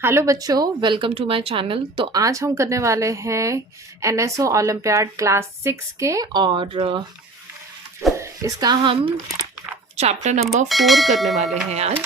Hello बच्चों, welcome to my channel. तो आज हम करने वाले हैं एनएसओ ओलंपियाड क्लास 6 के और इसका हम चैप्टर नंबर 4 करने वाले हैं आज।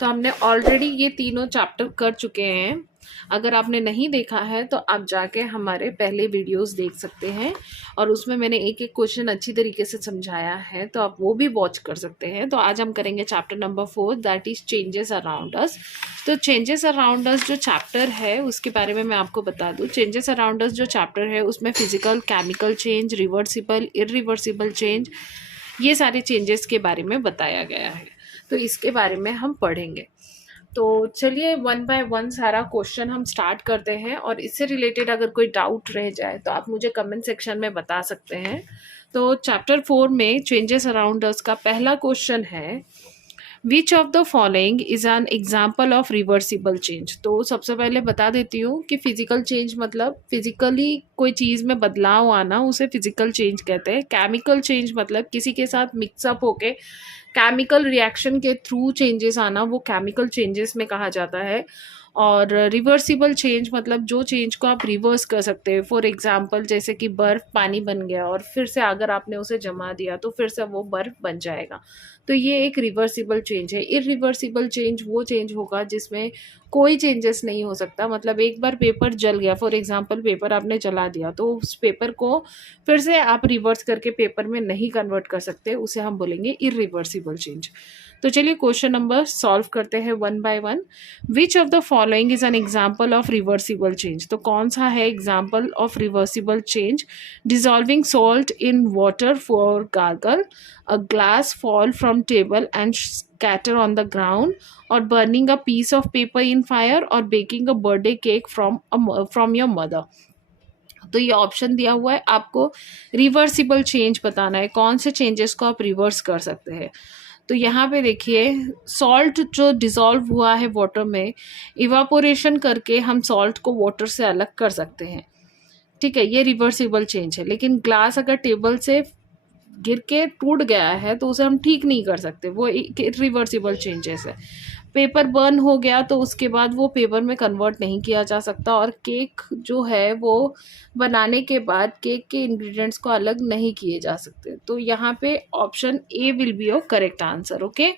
तो हमने ऑलरेडी ये तीनों चैप्टर कर चुके हैं। अगर आपने नहीं देखा है तो आप जाके हमारे पहले वीडियोस देख सकते हैं और उसमें मैंने एक एक क्वेश्चन अच्छी तरीके से समझाया है, तो आप वो भी वॉच कर सकते हैं। तो आज हम करेंगे chapter number 4, that is changes around us. तो चेंजेस अराउंड अस जो चैप्टर है उसके बारे में मैं आपको बता दूं। चेंजेस अराउंड अस जो चैप्टर है उसमें physical, chemical change, reversible, irreversible change, ये सारे चेंजेस के बारे में बताया गया है। तो इसके बारे में हम पढ़ेंगे। तो चलिए वन बाय वन सारा क्वेश्चन हम स्टार्ट करते हैं और इससे रिलेटेड अगर कोई डाउट रह जाए तो आप मुझे कमेंट सेक्शन में बता सकते हैं। तो चैप्टर 4 में चेंजेस अराउंड अस का पहला क्वेश्चन है, which of the following is an example of reversible change. तो सबसे पहले बता देती हूँ कि फिजिकल चेंज मतलब फिजिकली कोई चीज़ में बदलाव आना, उसे फिजिकल चेंज कहते हैं। केमिकल चेंज मतलब किसी के साथ मिक्सअप होके केमिकल रिएक्शन के थ्रू चेंजेस आना, वो केमिकल चेंजेस में कहा जाता है। और रिवर्सिबल चेंज मतलब जो चेंज को आप रिवर्स कर सकते हैं। फॉर एग्जांपल जैसे कि बर्फ़ पानी बन गया और फिर से अगर आपने उसे जमा दिया तो फिर से वो बर्फ़ बन जाएगा। तो ये एक रिवर्सिबल चेंज है। इरिवर्सिबल चेंज वो चेंज होगा जिसमें कोई चेंजेस नहीं हो सकता। मतलब एक बार पेपर जल गया, फॉर एग्जांपल पेपर आपने जला दिया, तो उस पेपर को फिर से आप रिवर्स करके पेपर में नहीं कन्वर्ट कर सकते, उसे हम बोलेंगे इरिवर्सिबल चेंज। तो चलिए क्वेश्चन नंबर सॉल्व करते हैं one by one. Which of the following is an example of reversible change. तो कौन सा है example of reversible change? Dissolving salt in water for gargle, a glass fall from table and scatter on the ground, or burning a piece of paper in fire, or baking a birthday cake from your mother। तो ये option दिया हुआ है, आपको reversible change बताना है, कौन से चेंजेस को आप रिवर्स कर सकते हैं। तो यहाँ पे देखिए, सॉल्ट जो डिज़ोल्व हुआ है वाटर में, इवापोरेशन करके हम सॉल्ट को वाटर से अलग कर सकते हैं। ठीक है, ये रिवर्सिबल चेंज है। लेकिन ग्लास अगर टेबल से गिर के टूट गया है तो उसे हम ठीक नहीं कर सकते, वो रिवर्सिबल चेंजेस है। पेपर बर्न हो गया तो उसके बाद वो पेपर में कन्वर्ट नहीं किया जा सकता। और केक जो है वो बनाने के बाद केक के इंग्रेडिएंट्स को अलग नहीं किए जा सकते। तो यहाँ पे option A will be your correct answer. Okay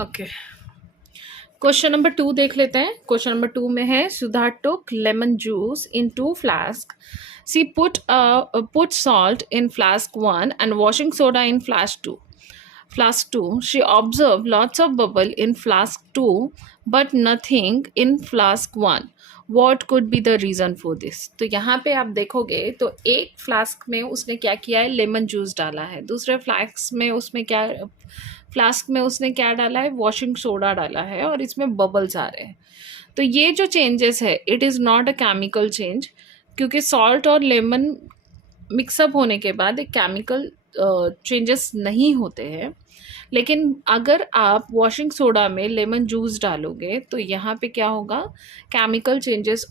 okay, question number 2 देख लेते हैं। क्वेश्चन नंबर 2 में है, Sudha took lemon juice in 2 flasks. C put salt in flask 1 and washing soda in flask 2. Flask 2. She observed lots of bubble in flask 2 but nothing in flask 1. What could be the reason for this? तो यहाँ पे आप देखोगे तो एक flask में उसने क्या किया है, लेमन जूस डाला है। दूसरे फ्लास्क में उसने क्या डाला है, वॉशिंग सोडा डाला है और इसमें बबल्स आ रहे हैं। तो ये जो चेंजेस है, it is not a chemical change, क्योंकि सॉल्ट और लेमन मिक्सअप होने के बाद एक केमिकल चेंजेस नहीं होते हैं। लेकिन अगर आप वॉशिंग सोडा में लेमन जूस डालोगे तो यहाँ पे क्या होगा, केमिकल चेंजेस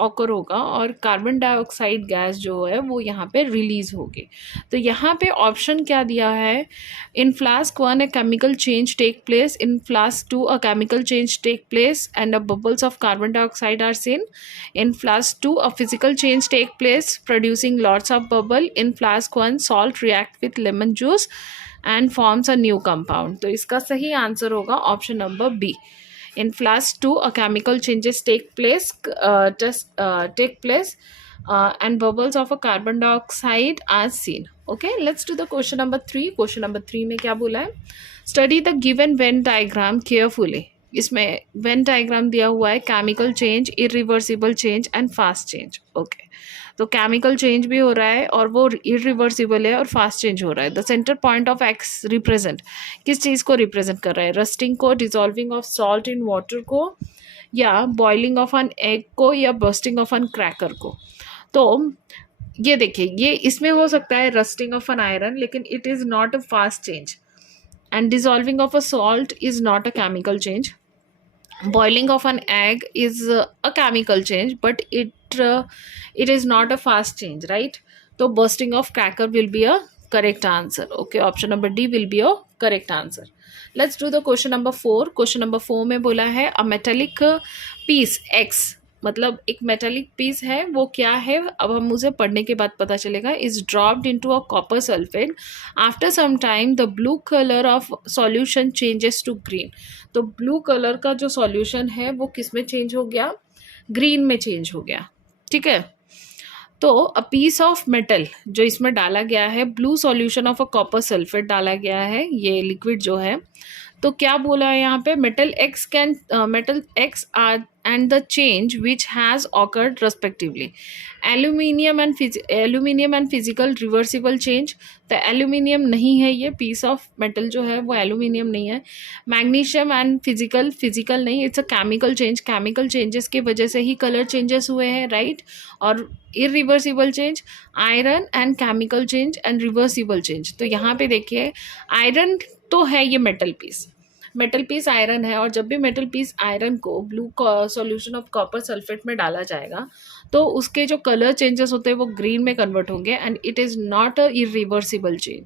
ऑकर होगा और कार्बन डाइऑक्साइड गैस जो है वो यहाँ पे रिलीज होगी। तो यहाँ पे ऑप्शन क्या दिया है, इन flask 1 a chemical change take place, in flask 2 a chemical change take place and the bubbles of carbon dioxide are seen, in flask 2 a physical change take place producing lots of bubble, in flask 1 salt react with lemon juice and forms a new compound। तो इसका सही answer होगा option number B. In flask 2 a chemical changes take place and bubbles of a carbon dioxide are seen। Okay, let's do the question number 3। Question number 3 में क्या बोला है, study the given Venn diagram carefully. इसमें Venn diagram दिया हुआ है, chemical change, irreversible change and fast change. Okay, तो chemical change भी हो रहा है और वो इरिवर्सिबल है और फास्ट चेंज हो रहा है। The centre point of x represent, किस चीज़ को रिप्रेजेंट कर रहा है, रस्टिंग को, dissolving of salt in water को, या बॉइलिंग ऑफ एन एग को, या बर्स्टिंग ऑफ एन क्रैकर को। तो ये देखिए, ये इसमें हो सकता है रस्टिंग ऑफ एन आयरन, लेकिन it is not a fast change. And dissolving of a salt is not a chemical change. Boiling of an egg is a chemical change, but it is not a fast change, right? So bursting of cracker will be a correct answer. Okay, option number D will be your correct answer. Let's do the question number 4. Question number 4 में बोला है a metallic piece x, मतलब एक metallic piece है, वो क्या है अब हम उसे पढ़ने के बाद पता चलेगा. Is dropped into a copper sulphate. After some time the blue colour of solution changes to green. तो ब्लू कलर का जो सॉल्यूशन है वो किस में चेंज हो गया, ग्रीन में चेंज हो गया. ठीक है. तो अ पीस ऑफ मेटल जो इसमें डाला गया है, blue solution of a copper sulphate डाला गया है, ये लिक्विड जो है. तो क्या बोला है यहाँ पे, metal X are and the change which has occurred respectively. Aluminium and physical reversible change. तो एल्यूमिनियम नहीं है, ये पीस ऑफ मेटल जो है वो एल्यूमिनियम नहीं है. मैग्नीशियम एंड फिजिकल नहीं, it's a chemical change. Chemical changes की वजह से ही कलर चेंजेस हुए हैं, राइट. और irreversible change, iron and chemical change and reversible change. तो यहाँ पे देखिए आयरन तो है ये मेटल पीस आयरन है, और जब भी मेटल पीस आयरन को blue solution of copper sulphate में डाला जाएगा तो उसके जो कलर चेंजेस होते हैं वो ग्रीन में कन्वर्ट होंगे. And it is not a irreversible change,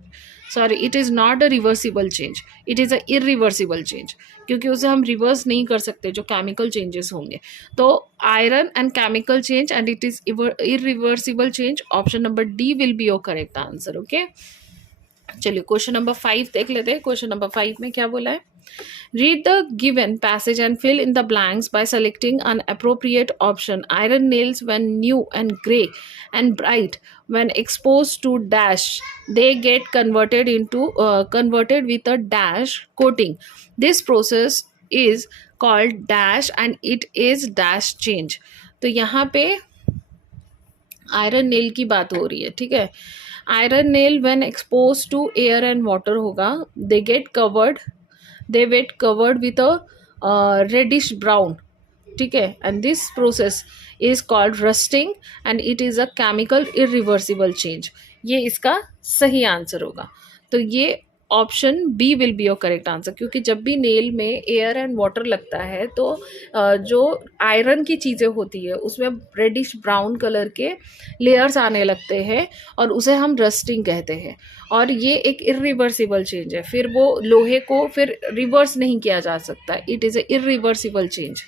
sorry it is not a reversible change, it is a irreversible change, क्योंकि उसे हम रिवर्स नहीं कर सकते जो केमिकल चेंजेस होंगे. तो iron and chemical change and it is irreversible change. Option number D will be your correct answer. Okay, चलिए क्वेश्चन नंबर 5 देख लेते हैं. क्वेश्चन नंबर 5 में क्या बोला है, read the given passage and fill in the blanks by selecting an appropriate option. Iron nails when new and grey and bright when exposed to dash they get converted with a dash coating. This process is called dash and it is dash change. तो यहाँ पे iron nail की बात हो रही है. ठीक है, iron nail when expose to air and water होगा, they get covered with a reddish brown. ठीक है, and this process is called rusting and it is a chemical irreversible change. ये इसका सही आंसर होगा. तो ये option B will be your correct answer, क्योंकि जब भी नेल में एयर एंड वाटर लगता है तो जो आयरन की चीज़ें होती है उसमें रेडिश ब्राउन कलर के लेयर्स आने लगते हैं और उसे हम रस्टिंग कहते हैं. और ये एक इरिवर्सिबल चेंज है, फिर वो लोहे को फिर रिवर्स नहीं किया जा सकता. It is a irreversible change.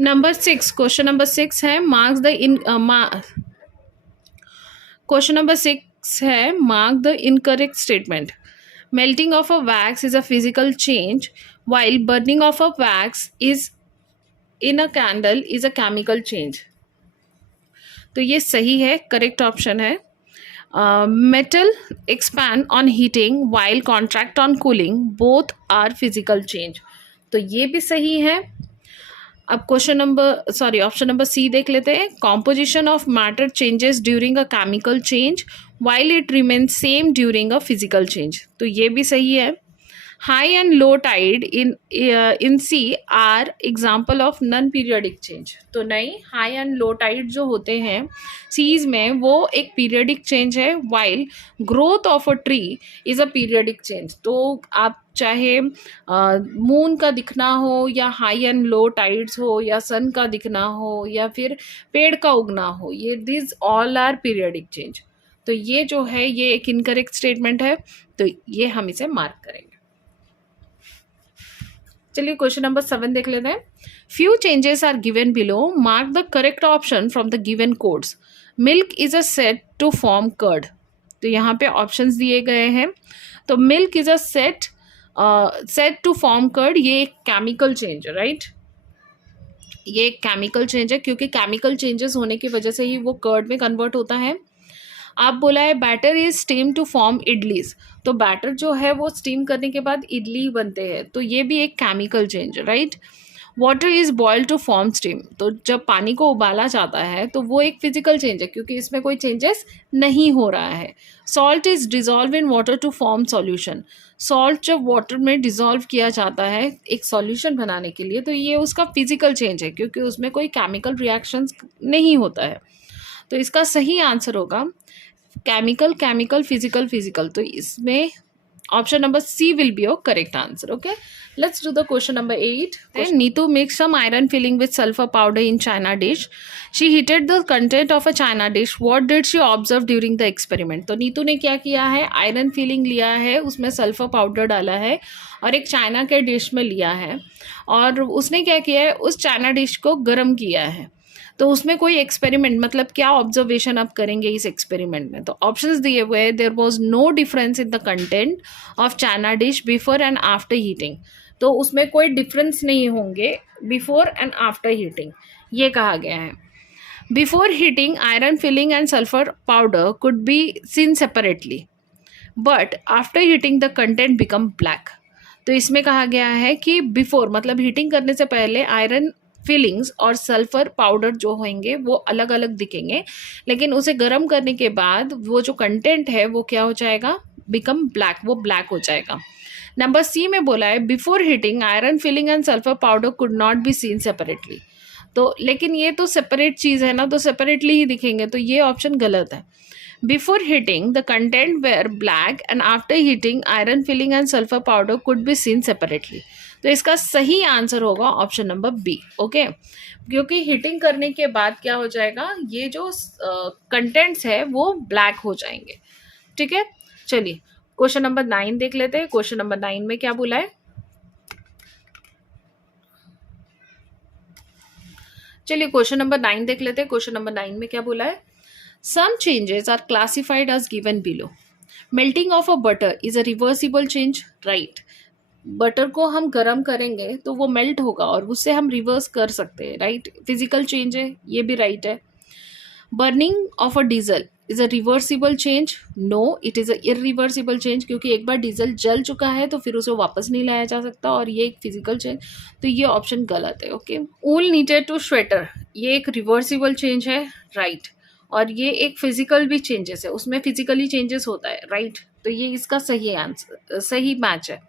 Number 6, question number 6 है मार्क्स द क्वेश्चन नंबर 6 है mark the incorrect statement. Melting of a wax is a physical change while burning of a wax is in a candle is a chemical change. तो ये सही है, correct option है. Metal expand on heating while contract on cooling both are physical change. तो ये भी सही है. अब ऑप्शन नंबर सी देख लेते हैं. Composition of matter changes during a chemical change while it remains same during a physical change. तो ये भी सही है. High and low tide in sea are example of non periodic change. तो नहीं, हाई एंड लो टाइड जो होते हैं सीज में वो एक पीरियडिक चेंज है, while growth of a tree is a periodic change. तो आप चाहे मून का दिखना हो या हाई एंड लो टाइड्स हो या सन का दिखना हो या फिर पेड़ का उगना हो, ये this all are periodic change. तो ये जो है ये एक इनकरेक्ट स्टेटमेंट है, तो ये हम इसे मार्क करेंगे. चलिए क्वेश्चन नंबर 7 देख लेते हैं. Few changes are given below, mark the correct option from the given codes. Milk is a set to form curd. तो यहाँ पे ऑप्शंस दिए गए हैं. तो milk is a set to form curd, ये एक केमिकल चेंज है, राइट. ये एक केमिकल चेंज है क्योंकि केमिकल चेंजेस होने की वजह से ही वो कर्ड में कन्वर्ट होता है. आप बोला है batter is steam to form idlis. तो बैटर जो है वो स्टीम करने के बाद इडली बनते हैं, तो ये भी एक केमिकल चेंज है, right. Water is boiled to form steam. तो जब पानी को उबाला जाता है तो वो एक फिजिकल चेंज है क्योंकि इसमें कोई चेंजेस नहीं हो रहा है. Salt is dissolve in water to form solution. Salt जब वाटर में डिजॉल्व किया जाता है एक सॉल्यूशन बनाने के लिए, तो ये उसका फिजिकल चेंज है क्योंकि उसमें कोई केमिकल रिएक्शंस नहीं होता है. तो इसका सही आंसर होगा केमिकल, केमिकल, फिजिकल, फिजिकल. तो इसमें Option number C will be your correct answer. Okay, let's do the question number 8. Then Neetu mixed some iron filling with sulfur powder in china dish. She heated the content of a china dish. What did she observe during the experiment? तो नीतू ने क्या किया है, iron filling लिया है, उसमें sulphur powder डाला है और एक चाइना के डिश में लिया है और उसने क्या किया है, उस चाइना डिश को गर्म किया है. तो उसमें कोई एक्सपेरिमेंट मतलब क्या ऑब्जर्वेशन आप करेंगे इस एक्सपेरिमेंट में? तो ऑप्शंस दिए हुए हैं. There was no difference in the content of china dish before and after heating. तो उसमें कोई डिफरेंस नहीं होंगे बिफोर एंड आफ्टर हीटिंग, ये कहा गया है. Before heating iron filling and sulphur powder could be seen separately but after heating the content become black. तो इसमें कहा गया है कि बिफोर मतलब हीटिंग करने से पहले आयरन फिलिंग्स और सल्फर पाउडर जो होंगे वो अलग अलग दिखेंगे, लेकिन उसे गर्म करने के बाद वो जो कंटेंट है वो क्या हो जाएगा, बिकम ब्लैक, वो ब्लैक हो जाएगा. नंबर सी में बोला है before heating iron filling and sulphur powder could not be seen separately. तो लेकिन ये तो सेपरेट चीज़ है ना, तो सेपरेटली ही दिखेंगे, तो ये ऑप्शन गलत है. Before heating the content were black and after heating iron filling and sulphur powder could be seen separately. तो इसका सही आंसर होगा ऑप्शन नंबर बी. ओके, क्योंकि हीटिंग करने के बाद क्या हो जाएगा, ये जो कंटेंट्स है वो ब्लैक हो जाएंगे. ठीक है, चलिए क्वेश्चन नंबर 9 देख लेते हैं. क्वेश्चन नंबर 9 में क्या बोला है, चलिए क्वेश्चन नंबर 9 देख लेते हैं. क्वेश्चन नंबर 9 में क्या बोला है, some changes are classified as given below. Melting of a butter is a reversible change, right. Butter को हम गर्म करेंगे तो वो मेल्ट होगा और उससे हम रिवर्स कर सकते हैं, राइट. फिजिकल चेंज है, ये भी राइट है. Burning of a diesel is a reversible change, no it is a irreversible change, क्योंकि एक बार डीजल जल चुका है तो फिर उसे वापस नहीं लाया जा सकता और ये एक फिजिकल चेंज, तो ये ऑप्शन गलत है. Okay, wool knitted to sweater, ये एक रिवर्सिबल चेंज है, राइट. और ये एक फिजिकल भी चेंजेस है, उसमें फिजिकली चेंजेस होता है, राइट. तो ये इसका सही आंसर, सही मैच है.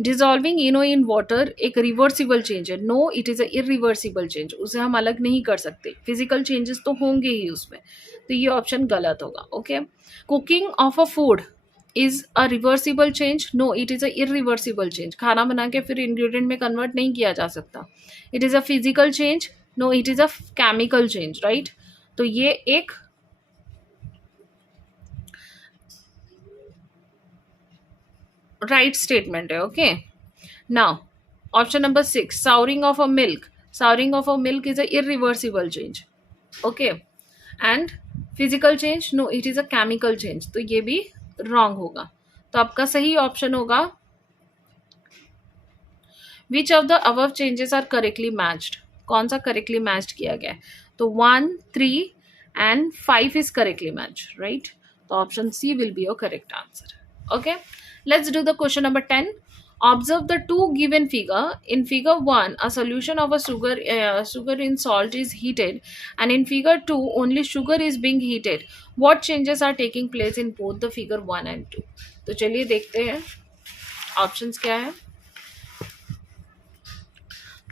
डिजॉल्विंग इनो इन वाटर एक रिवर्सिबल चेंज है, no it is a irreversible change, उसे हम अलग नहीं कर सकते, फिजिकल चेंजेस तो होंगे ही उसमें, तो ये ऑप्शन गलत होगा. Okay, cooking of a food is a reversible change, no it is a irreversible change, खाना बना के फिर इंग्रेडिएंट में कन्वर्ट नहीं किया जा सकता. It is a physical change, no it is a chemical change, right. तो ये एक राइट स्टेटमेंट है. Okay, now option number 6, souring of a milk, souring of a milk is a irreversible change. Okay, and physical change, no it is a chemical change, तो ये भी wrong होगा. तो आपका सही ऑप्शन होगा which of the above changes are correctly matched. कौन सा correctly matched किया गया है, तो 1, 3 and 5 is correctly matched, right. तो option C will be your correct answer. Okay, let's do the question number 10. Observe the two given figure. In figure 1, a solution of a sugar in salt is heated, and in figure 2, only sugar is being heated. What changes are taking place in both the figure 1 and 2? तो चलिए देखते हैं options क्या है.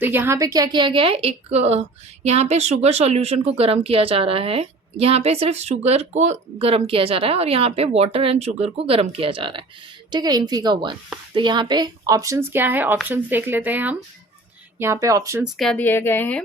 तो यहाँ पे क्या किया गया है, एक यहाँ पे शुगर सॉल्यूशन को गर्म किया जा रहा है, यहाँ पे सिर्फ शुगर को गर्म किया जा रहा है और यहाँ पे वाटर एंड शुगर को गर्म किया जा रहा है. ठीक है, इन फिगर 1. तो यहाँ पे ऑप्शंस क्या है, ऑप्शंस देख लेते हैं हम. यहाँ पे ऑप्शंस क्या दिए गए हैं.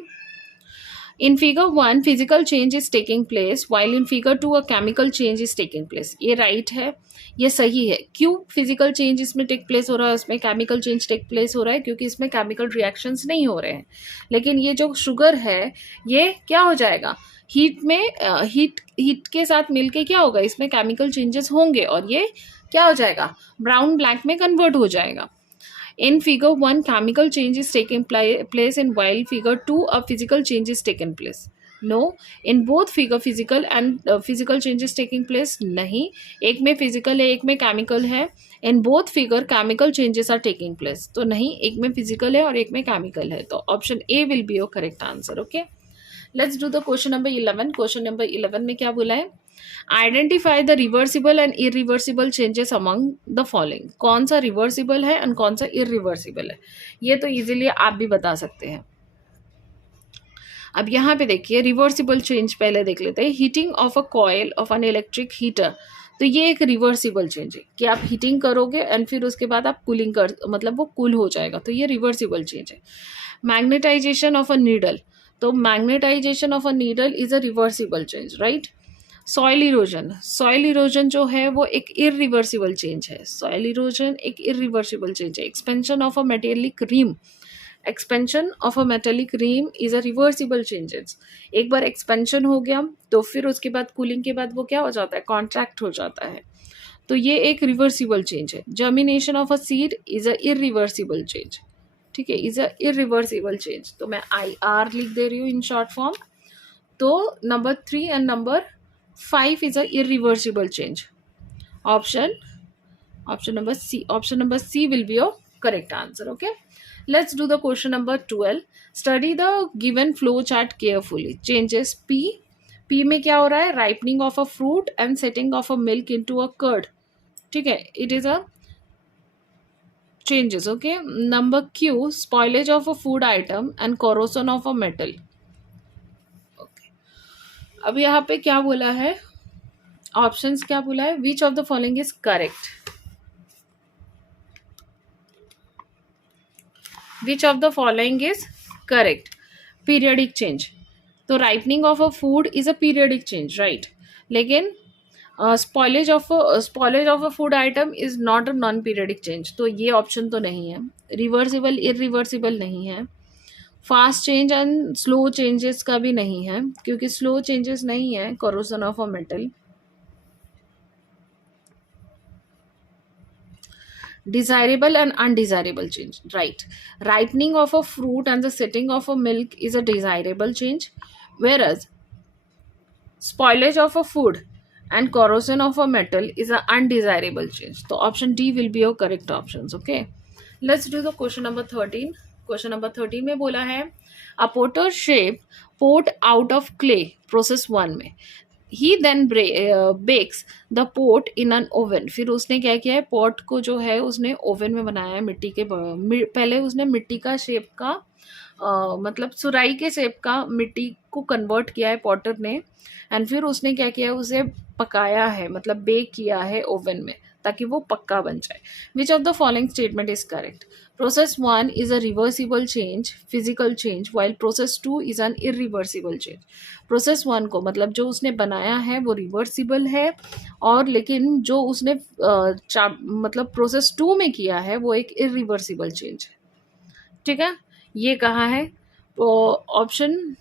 In figure 1 physical change is taking place, while in figure 2 a chemical change is taking place. ये राइट है, ये सही है. क्यों फिजिकल चेंज इसमें टेक प्लेस हो रहा है, उसमें केमिकल चेंज टेक प्लेस हो रहा है, क्योंकि इसमें केमिकल रिएक्शंस नहीं हो रहे हैं. लेकिन ये जो शुगर है ये क्या हो जाएगा, हीट में हीट के साथ मिलके क्या होगा, इसमें केमिकल चेंजेस होंगे और ये क्या हो जाएगा, ब्राउन ब्लैक में कन्वर्ट हो जाएगा. In figure 1, chemical change is taking place, and while figure 2, a physical change is taken place. No, in both figure physical and physical change is taking place. नहीं, एक में physical है, एक में chemical है. In both figure chemical changes are taking place. तो नहीं, एक में physical है और एक में chemical है. तो option A will be your correct answer. Okay. Let's do the question number 11. Question number 11 में क्या बोला है, identify the reversible and irreversible changes among the following. कौन सा रिवर्सिबल है एंड कौन सा इरिवर्सिबल है, ये तो इजीली आप भी बता सकते हैं. अब यहाँ पे देखिए रिवर्सिबल चेंज पहले देख लेते हैं. Heating of a coil of an electric heater तो ये एक रिवर्सिबल चेंज है कि आप हीटिंग करोगे एंड फिर उसके बाद आप कूलिंग कर, मतलब वो कूल हो जाएगा, तो ये रिवर्सिबल चेंज है। मैग्नेटाइजेशन ऑफ अ नीडल, तो magnetization of a needle is a reversible change, right. Soil erosion, soil erosion जो है वो एक इरिवर्सिबल चेंज है, सॉइल इरोजन एक इरिवर्सिबल चेंज है। Expansion of a metallic rim, expansion of a metallic rim is a reversible changes. एक बार expansion हो गया तो फिर उसके बाद कूलिंग के बाद वो क्या हो जाता है, कॉन्ट्रैक्ट हो जाता है, तो ये एक रिवर्सिबल चेंज है। Germination of a seed is a irreversible change, ठीक है, इज अ इरिवर्सिबल चेंज। तो मैं IR लिख दे रही हूँ इन शॉर्ट फॉर्म। तो number 3 and number 5 is a irreversible change. Option option number C will be your correct answer. Okay, let's do the question number 12. Study the given flow chart carefully. Changes P में क्या हो रहा है, ripening of a fruit and setting of a milk into a curd, ठीक है, it is a changes. Okay, number Q, spoilage of a food item and corrosion of a metal. Okay, अब यहाँ पे क्या बोला है, ऑप्शंस क्या बोला है, which of the following is correct, which of the following is correct. Periodic change, तो ripening of a food is a periodic change, right, लेकिन spoilage of a food item is not a non periodic change, तो ये option तो नहीं है। Reversible irreversible नहीं है। Fast change and slow changes का भी नहीं है, क्योंकि स्लो चेंजेस नहीं है corrosion of a metal. Desirable and undesirable change, right. Ripening of a fruit and the setting of a milk is a desirable change, whereas spoilage of a food and corrosion of a metal is an undesirable change. So option D will be your correct options. Okay, let's do the question number 13. Question number 13 में बोला है a potter shape pot out of clay, process 1 में he then bakes the pot in an oven. फिर उसने क्या किया है, pot को जो है उसने ओवन में बनाया है मिट्टी के पहले उसने मिट्टी का शेप का मतलब सुराई के शेप का मिट्टी को कन्वर्ट किया है पॉटर ने, एंड फिर उसने क्या किया है, उसे पकाया है, मतलब बेक किया है ओवन में ताकि वो पक्का बन जाए। विच of the following statement is correct. Process 1 is a reversible change, physical change, while process 2 is an irreversible change. Process 1 को मतलब जो उसने बनाया है वो रिवर्सिबल है, और लेकिन जो उसने मतलब प्रोसेस 2 में किया है वो एक इरिवर्सिबल चेंज है, ठीक है। ये कहा है, तो ऑप्शन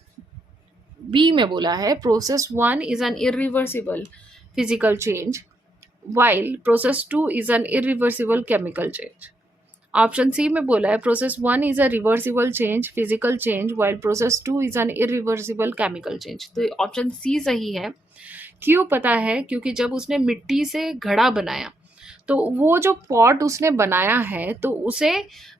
बी में बोला है process 1 is an irreversible physical change while process 2 is an irreversible chemical change. Option C में बोला है process 1 is a reversible change, physical change, while process 2 is an irreversible chemical change. तो option C सही है। क्यों पता है, क्योंकि जब उसने मिट्टी से घड़ा बनाया तो वो जो पॉट उसने बनाया है तो उसे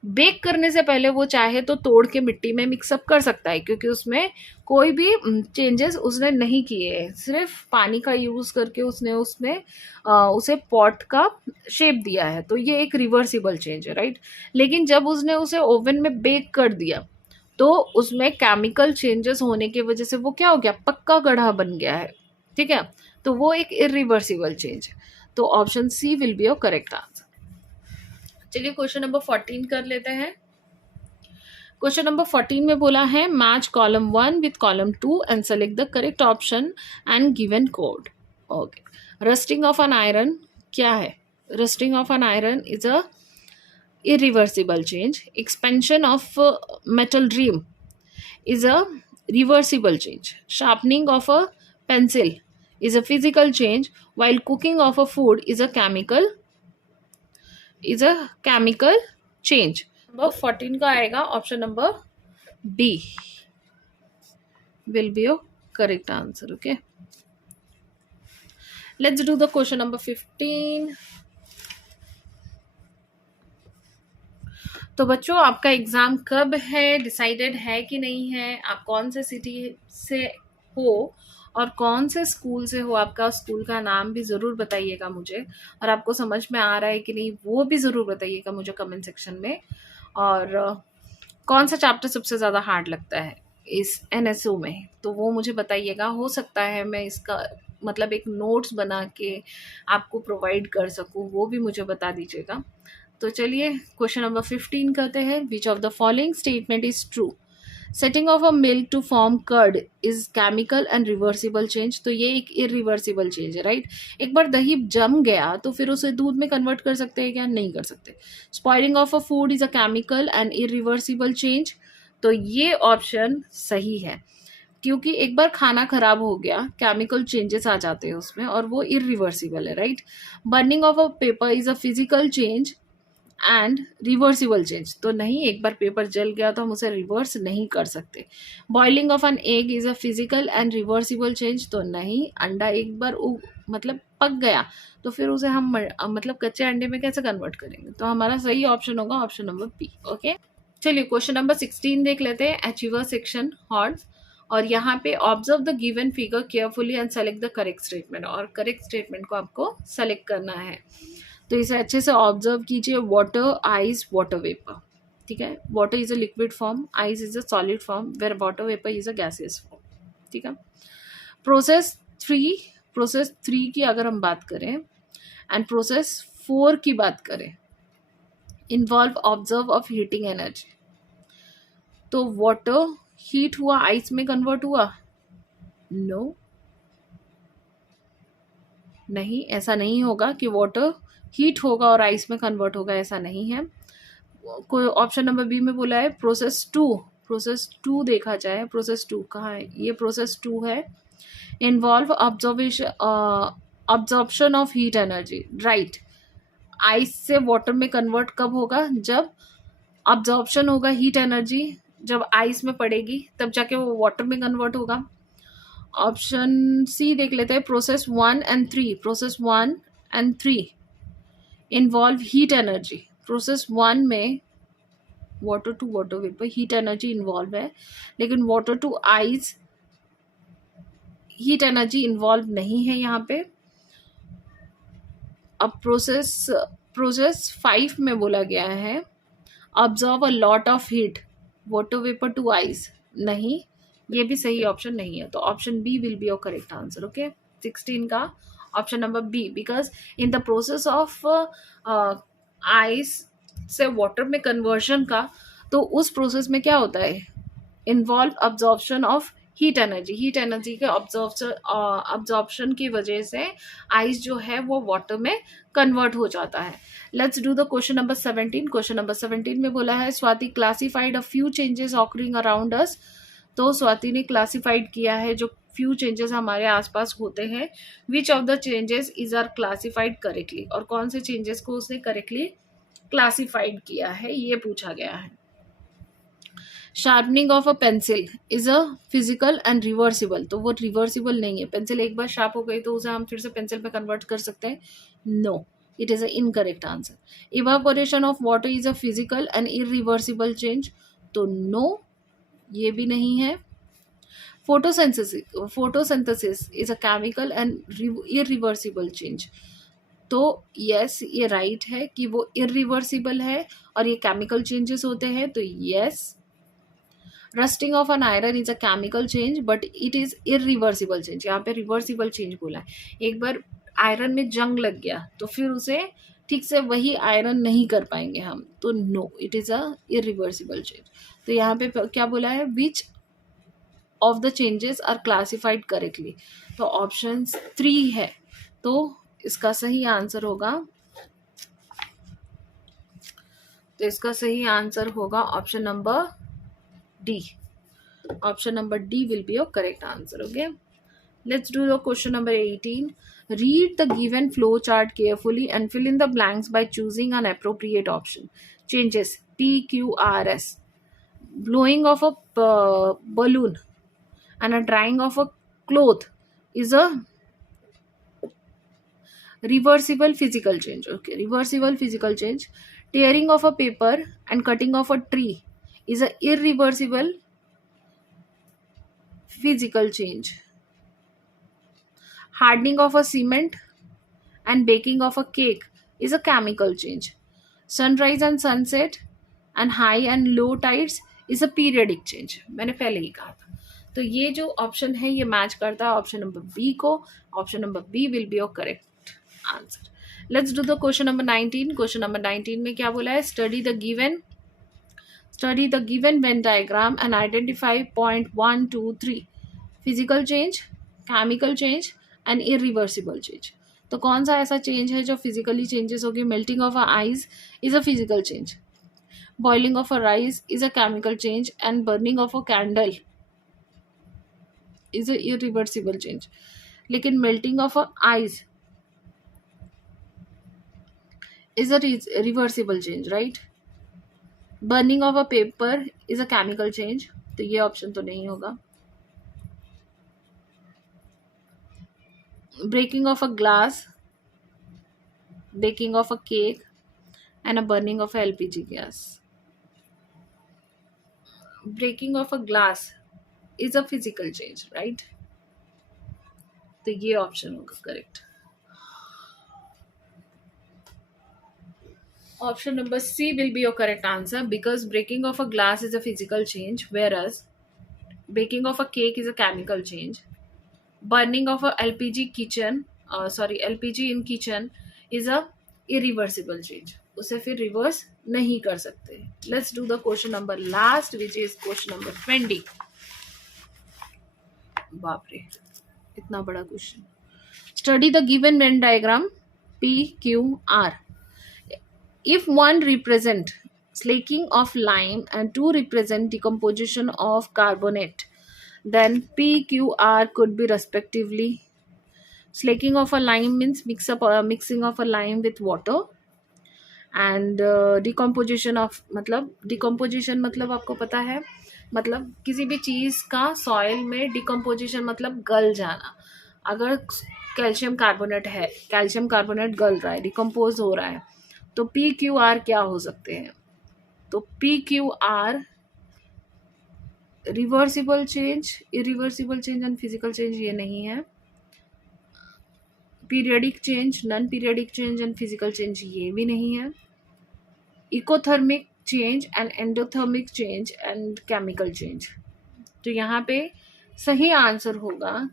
बेक करने से पहले वो चाहे तो तोड़ के मिट्टी में मिक्सअप कर सकता है, क्योंकि उसमें कोई भी चेंजेस उसने नहीं किए हैं, सिर्फ पानी का यूज़ करके उसने उसमें उसे पॉट का शेप दिया है, तो ये एक रिवर्सिबल चेंज है, राइट। लेकिन जब उसने उसे ओवन में बेक कर दिया तो उसमें केमिकल चेंजेस होने की वजह से वो क्या हो गया, पक्का गढ़ा बन गया है, ठीक है, तो वो एक इरिवर्सिबल चेंज है। तो option C will be your correct answer. चलिए क्वेश्चन नंबर 14 कर लेते हैं। क्वेश्चन नंबर 14 में बोला है match column 1 with column 2 and select the correct option and given code. Okay, rusting of an iron क्या है, rusting of an iron is a irreversible change. Expansion of metal dream is a reversible change. Sharpening of a pencil is a physical change, while cooking of a food is a chemical change. Number 14 का आएगा option number B will be your correct answer. Okay, let's do the question number 15. तो बच्चों आपका exam कब है, decided है कि नहीं है, आप कौन से सिटी से हो और कौन से स्कूल से हो, आपका स्कूल का नाम भी ज़रूर बताइएगा मुझे, और आपको समझ में आ रहा है कि नहीं वो भी ज़रूर बताइएगा मुझे कमेंट सेक्शन में। और कौन सा चैप्टर सबसे ज़्यादा हार्ड लगता है इस NSO में, तो वो मुझे बताइएगा। हो सकता है मैं इसका मतलब एक नोट्स बना के आपको प्रोवाइड कर सकूँ, वो भी मुझे बता दीजिएगा। तो चलिए क्वेश्चन नंबर 15 करते हैं। Which of the following statement is true? Setting of a milk to form curd is chemical and reversible change. तो ये एक इरिवर्सिबल चेंज है, राइट। एक बार दही जम गया तो फिर उसे दूध में कन्वर्ट कर सकते हैं क्या? नहीं कर सकते। Spoiling of a food is a chemical and irreversible change. तो ये ऑप्शन सही है, क्योंकि एक बार खाना खराब हो गया, केमिकल चेंजेस आ जाते हैं उसमें और वो इरिवर्सिबल है, right. Burning of a paper is a physical change and reversible change. तो नहीं, एक बार पेपर जल गया तो हम उसे रिवर्स नहीं कर सकते। Boiling of an egg is a physical and reversible change. तो नहीं, अंडा एक बार मतलब पक गया तो फिर उसे हम मतलब कच्चे अंडे में कैसे कन्वर्ट करेंगे? तो हमारा सही ऑप्शन होगा ऑप्शन नंबर बी। ओके, चलिए क्वेश्चन नंबर 16 देख लेते हैं। अचीवर सेक्शन हॉर्स, और यहाँ पे observe the given figure carefully and select the correct statement. और करेक्ट स्टेटमेंट को आपको सेलेक्ट करना है, तो इसे अच्छे से ऑब्जर्व कीजिए। वाटर, आइस, वाटर वेपर, ठीक है। Water is a liquid form, ice is a solid form, where water vapour is a gaseous form, ठीक है। प्रोसेस थ्री की अगर हम बात करें एंड प्रोसेस 4 की बात करें, involve observe of heating energy. तो वाटर हीट हुआ, आइस में कन्वर्ट हुआ? नो, नहीं, ऐसा नहीं होगा कि वाटर हीट होगा और आइस में कन्वर्ट होगा, ऐसा नहीं है। कोई ऑप्शन नंबर बी में बोला है प्रोसेस टू देखा जाए। प्रोसेस टू कहाँ है? ये प्रोसेस टू है। Involve absorption of heat energy, right. Ice से वाटर में कन्वर्ट कब होगा? जब ऑब्जॉर्प्शन होगा हीट एनर्जी, जब आइस में पड़ेगी तब जाके वो वाटर में कन्वर्ट होगा। ऑप्शन सी देख लेते हैं। Process 1 and 3 involve heat energy. Process 1 में water to water vapour heat energy involve है, लेकिन water to ice heat energy involve नहीं है यहाँ पे। अब प्रोसेस 5 में बोला गया है observe a lot of heat, water vapour to ice. नहीं, ये भी सही ऑप्शन नहीं है, तो option B will be your correct answer. Okay, 16 का option number B, because in the process of ice से वाटर में कन्वर्शन का, तो उस प्रोसेस में क्या होता है? Involve absorption of heat energy के अब्जॉर्प्शन की वजह से आइस जो है वो वाटर में कन्वर्ट हो जाता है। Let's do the question number 17। Question number 17 में बोला है Swati classified a few changes occurring around us. तो स्वाति ने क्लासिफाइड किया है जो फ्यू चेंजेस हमारे आसपास होते हैं। Which of the changes is are classified correctly, और कौन से चेंजेस को उसने करेक्टली क्लासिफाइड किया है, ये पूछा गया है। Sharpening of a pencil is a physical and reversible. तो वो रिवर्सिबल नहीं है। पेंसिल एक बार शार्प हो गई तो उसे हम फिर से पेंसिल में कन्वर्ट कर सकते हैं? No, it is a incorrect answer. Evaporation of water is a physical and irreversible change. तो नो, ये भी नहीं है। Photosynthesis is a chemical and irreversible change. तो यस, ये राइट है कि वो इरिवर्सिबल है और ये केमिकल चेंजेस होते हैं, तो yes. Rusting of an iron is a chemical change but it is irreversible change. यहाँ पे रिवर्सिबल चेंज बोला है। एक बार आयरन में जंग लग गया तो फिर उसे ठीक से वही आयरन नहीं कर पाएंगे हम, तो no, it is a irreversible change. तो यहाँ पे क्या बोला है? Which of the changes are classified correctly, तो ऑप्शन 3 है, तो इसका सही आंसर होगा, option number D. Option number D will be your correct answer. Okay, let's do the question number 18. Read the given flow chart carefully and fill in the blanks by choosing an appropriate option. Changes P, Q, R, S. Blowing of a balloon and a drying of a cloth is a reversible physical change. Okay, reversible physical change. Tearing of a paper and cutting of a tree is a irreversible physical change. Hardening of a cement and baking of a cake is a chemical change. Sunrise and sunset and high and low tides is a periodic change. मैंने पहले ही कहा था। तो ये जो option है ये match करता है ऑप्शन नंबर बी को. Option number B will be your correct answer. Let's do the question number 19. Question number 19 में क्या बोला है? Study the given Venn diagram and identify point 1, 2, 3 physical change, chemical change and irreversible change. तो कौन सा ऐसा change है जो फिजिकली चेंजेस होगी? Melting of a ice is a physical change, boiling of a rice is a chemical change and burning of a candle is a irreversible change. लेकिन melting of a ice is a reversible change, right? Burning of a paper is a chemical change. तो ये option तो नहीं होगा. Breaking of a glass, baking of a cake and a burning of a LPG gas. Breaking of a glass is a physical change, right? तो ये option होगा correct. Option number C will be your correct answer because breaking of a glass is a physical change whereas baking of a cake is a chemical change. Burning of a LPG in kitchen is a irreversible change. उसे फिर reverse नहीं कर सकते. Let's do the question number last which is question number 20. बाप रे, इतना बड़ा question. Study the given Venn diagram PQR. If one represent slaking of lime and two represent decomposition of carbonate, then PQR could be respectively. Slaking of a lime means mixing of a lime with water and decomposition of decomposition मतलब आपको पता है, मतलब किसी भी चीज़ का soil में decomposition मतलब गल जाना. अगर कैल्शियम कार्बोनेट है, कैल्शियम कार्बोनेट गल रहा है, डिकम्पोज हो रहा है, तो PQR क्या हो सकते हैं? तो PQR reversible change, irreversible change and physical change ये नहीं है. Periodic change, non periodic change and physical change ये भी नहीं है. Exothermic change and endothermic change and chemical change. तो यहाँ पे सही आंसर होगा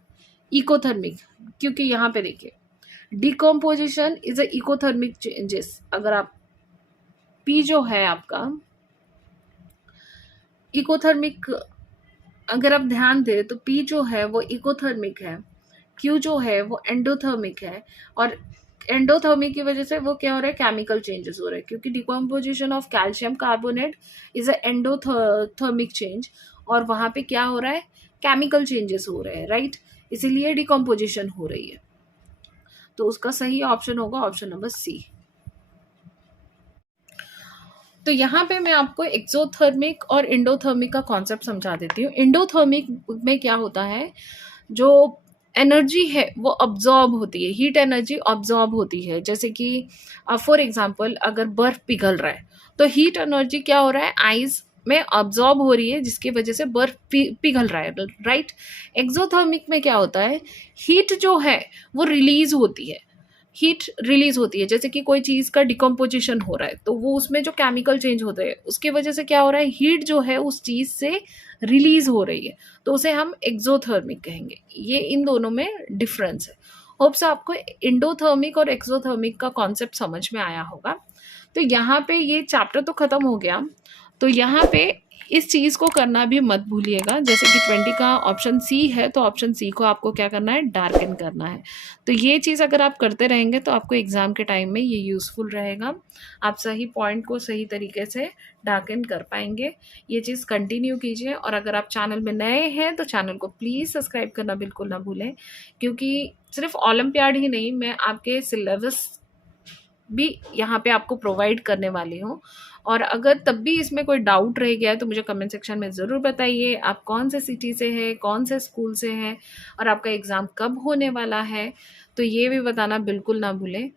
इकोथर्मिक, क्योंकि यहाँ पे देखिए डिकम्पोजिशन इज अ इकोथर्मिक चेंजेस. अगर आप पी जो है आपका इकोथर्मिक, अगर आप ध्यान दें तो पी जो है वो इकोथर्मिक है, क्यू जो है वो एंडोथर्मिक है, और एंडोथर्मिक की वजह से वो क्या हो रहा है? केमिकल चेंजेस हो रहे हैं, क्योंकि decomposition of calcium carbonate is a endothermic change और वहाँ पे क्या हो रहा है? केमिकल चेंजेस हो रहे हैं, राइट? इसीलिए डिकम्पोजिशन हो रही है. तो उसका सही ऑप्शन होगा ऑप्शन नंबर सी. तो यहाँ पे मैं आपको एक्सोथर्मिक और इंडोथर्मिक का कॉन्सेप्ट समझा देती हूँ. इंडोथर्मिक में क्या होता है? जो एनर्जी है वो अब्जॉर्ब होती है, हीट एनर्जी अब्जॉर्ब होती है. जैसे कि फॉर एग्जांपल अगर बर्फ पिघल रहा है तो हीट एनर्जी क्या हो रहा है? आइस में अब्जॉर्ब हो रही है, जिसकी वजह से बर्फ पिघल रहा है, राइट? एक्सोथर्मिक में क्या होता है? हीट जो है वो रिलीज होती है, हीट रिलीज होती है. जैसे कि कोई चीज़ का डिकम्पोजिशन हो रहा है तो वो उसमें जो केमिकल चेंज होते हैं उसकी वजह से क्या हो रहा है? हीट जो है उस चीज़ से रिलीज हो रही है, तो उसे हम एक्सोथर्मिक कहेंगे. ये इन दोनों में डिफरेंस है. होप्स आपको इंडोथर्मिक और एक्सोथर्मिक का कॉन्सेप्ट समझ में आया होगा. तो यहाँ पे ये चैप्टर तो ख़त्म हो गया. तो यहाँ पे इस चीज़ को करना भी मत भूलिएगा. जैसे कि 20 का ऑप्शन सी है तो ऑप्शन सी को आपको क्या करना है? डार्कन करना है. तो ये चीज़ अगर आप करते रहेंगे तो आपको एग्ज़ाम के टाइम में ये यूज़फुल रहेगा. आप सही पॉइंट को सही तरीके से डार्कन कर पाएंगे. ये चीज़ कंटिन्यू कीजिए. और अगर आप चैनल में नए हैं तो चैनल को प्लीज़ सब्सक्राइब करना बिल्कुल ना भूलें, क्योंकि सिर्फ ओलंपियाड ही नहीं, मैं आपके सिलेबस भी यहाँ पे आपको प्रोवाइड करने वाली हूँ. और अगर तब भी इसमें कोई डाउट रह गया है तो मुझे कमेंट सेक्शन में ज़रूर बताइए. आप कौन से सिटी से हैं, कौन से स्कूल से हैं और आपका एग्ज़ाम कब होने वाला है, तो ये भी बताना बिल्कुल ना भूलें.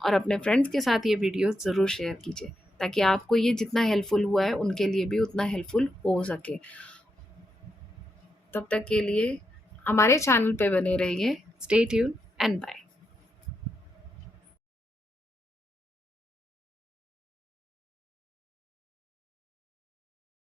और अपने फ्रेंड्स के साथ ये वीडियो ज़रूर शेयर कीजिए ताकि आपको ये जितना हेल्पफुल हुआ है उनके लिए भी उतना हेल्पफुल हो सके. तब तक के लिए हमारे चैनल पे बने रहिए. Stay tune and bye.